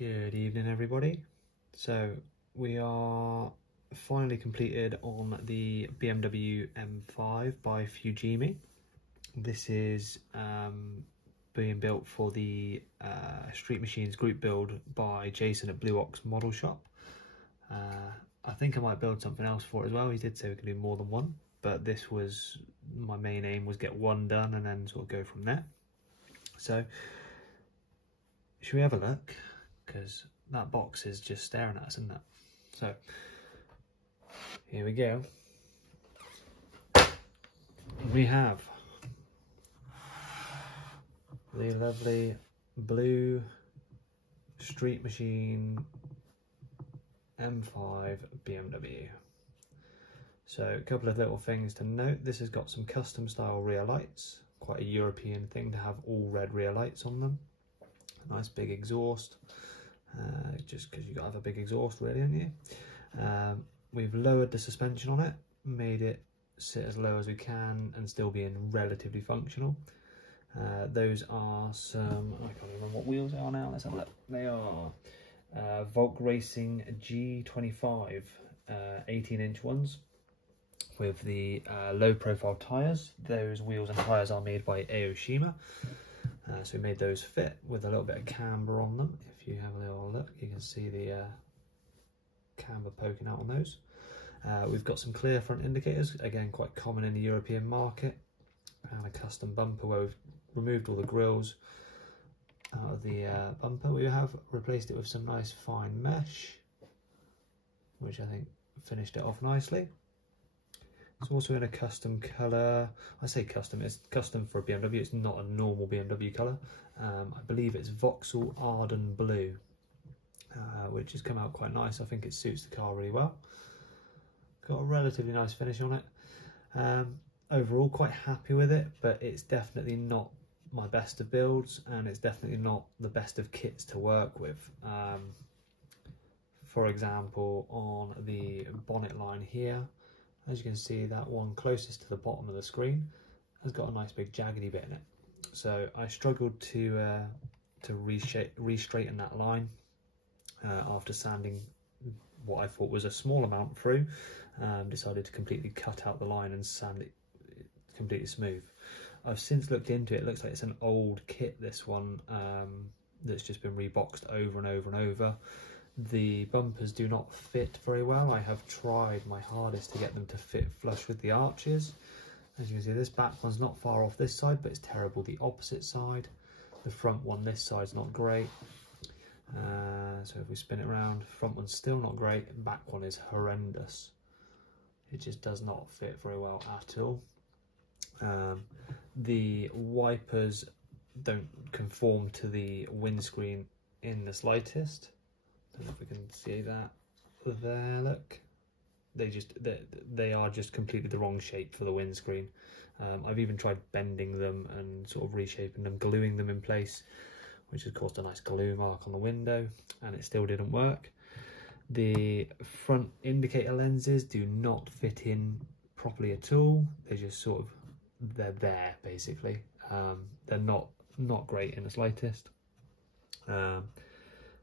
Good evening, everybody. So we are finally completed on the BMW M5 by Fujimi. This is being built for the Street Machines group build by Jason at Blue Ox Model Shop. I think I might build something else for it as well. He did say we could do more than one, but this was my main aim, was get one done and then sort of go from there. So should we have a look? Because that box is just staring at us, isn't it? So here we go. We have the lovely blue Street Machine M5 BMW. So a couple of little things to note. This has got some custom style rear lights, quite a European thing to have all red rear lights on them. Nice big exhaust, just because you've got to have a big exhaust really, haven't you? We've lowered the suspension on it, made it sit as low as we can and still being relatively functional. Those are some, I can't remember what wheels they are now, let's have a look. They are Volk Racing G25 18-inch ones with the low profile tyres. Those wheels and tyres are made by Aoshima. So we made those fit with a little bit of camber on them. If you have a little look, you can see the camber poking out on those. We've got some clear front indicators, again quite common in the European market, and a custom bumper where we've removed all the grills out of the bumper. We have replaced it with some nice fine mesh, which I think finished it off nicely. It's also in a custom colour. I say custom, it's custom for a BMW, it's not a normal BMW colour. I believe it's Vauxhall Arden Blue, which has come out quite nice. I think it suits the car really well. Got a relatively nice finish on it. Overall quite happy with it, but it's definitely not my best of builds, and it's definitely not the best of kits to work with. For example, on the bonnet line here, as you can see, that one closest to the bottom of the screen has got a nice big jaggedy bit in it. So I struggled to re-straighten that line after sanding what I thought was a small amount through. Decided to completely cut out the line and sand it completely smooth. I've since looked into it. It looks like it's an old kit, this one, that's just been reboxed over and over and over. The bumpers do not fit very well. I have tried my hardest to get them to fit flush with the arches. As you can see, this back one's not far off this side, but it's terrible the opposite side. The front one this side's not great. So if we spin it around, front one's still not great, back one is horrendous. It just does not fit very well at all. The wipers don't conform to the windscreen in the slightest. I don't know if we can see that there, look. They are just completely the wrong shape for the windscreen. I've even tried bending them and sort of reshaping them, gluing them in place, which has caused a nice glue mark on the window, and it still didn't work. The front indicator lenses do not fit in properly at all. They're just sort of, they're there basically. They're not great in the slightest.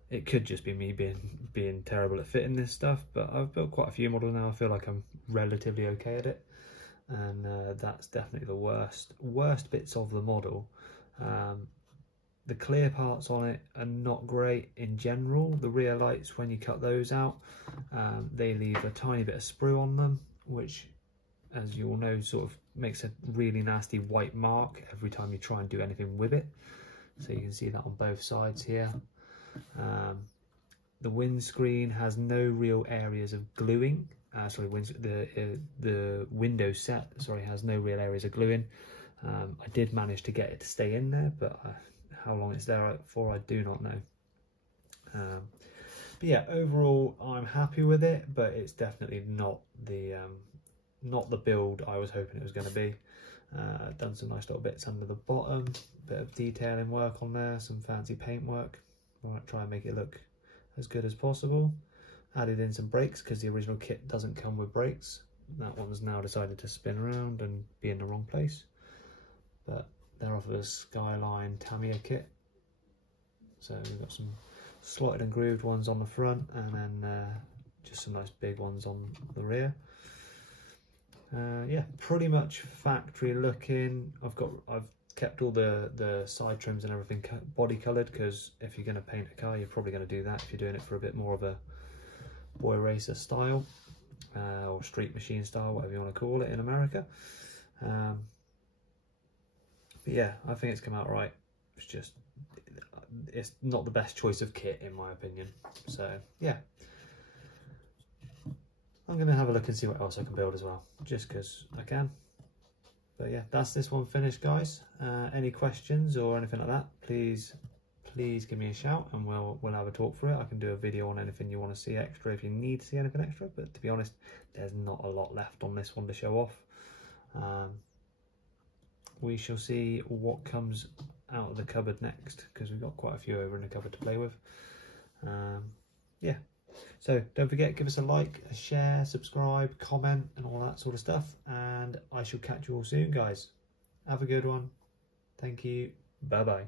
It could just be me being terrible at fitting this stuff, but I've built quite a few models now. I feel like I'm relatively okay at it, and that's definitely the worst bits of the model. The clear parts on it are not great in general. The rear lights, when you cut those out, they leave a tiny bit of sprue on them, which, as you all know, sort of makes a really nasty white mark every time you try and do anything with it. So you can see that on both sides here. The windscreen has no real areas of gluing. The window set, has no real areas of gluing. I did manage to get it to stay in there, but how long it's there for, I do not know. But yeah, overall, I'm happy with it, but it's definitely not the build I was hoping it was going to be. Done some nice little bits under the bottom, bit of detailing work on there, some fancy paint work. I might try and make it look as good as possible. Added in some brakes because the original kit doesn't come with brakes. That one's now decided to spin around and be in the wrong place. But they're off of a Skyline Tamiya kit. So we've got some slotted and grooved ones on the front, and then just some nice big ones on the rear. Yeah, pretty much factory looking. I've kept all the side trims and everything body coloured, because if you're going to paint a car, you're probably going to do that if you're doing it for a bit more of a boy racer style, or street machine style, whatever you want to call it in America. But yeah, I think it's come out right. It's not the best choice of kit in my opinion. So yeah, I'm going to have a look and see what else I can build as well, just because I can. But yeah, that's this one finished, guys. Any questions or anything like that, please give me a shout and we'll have a talk through it. I can do a video on anything you want to see extra if you need to see anything extra, but to be honest, there's not a lot left on this one to show off. We shall see what comes out of the cupboard next, because we've got quite a few over in the cupboard to play with. Yeah, so don't forget, give us a like, a share, subscribe, comment and all that sort of stuff, and I shall catch you all soon, guys. Have a good one. Thank you. Bye bye.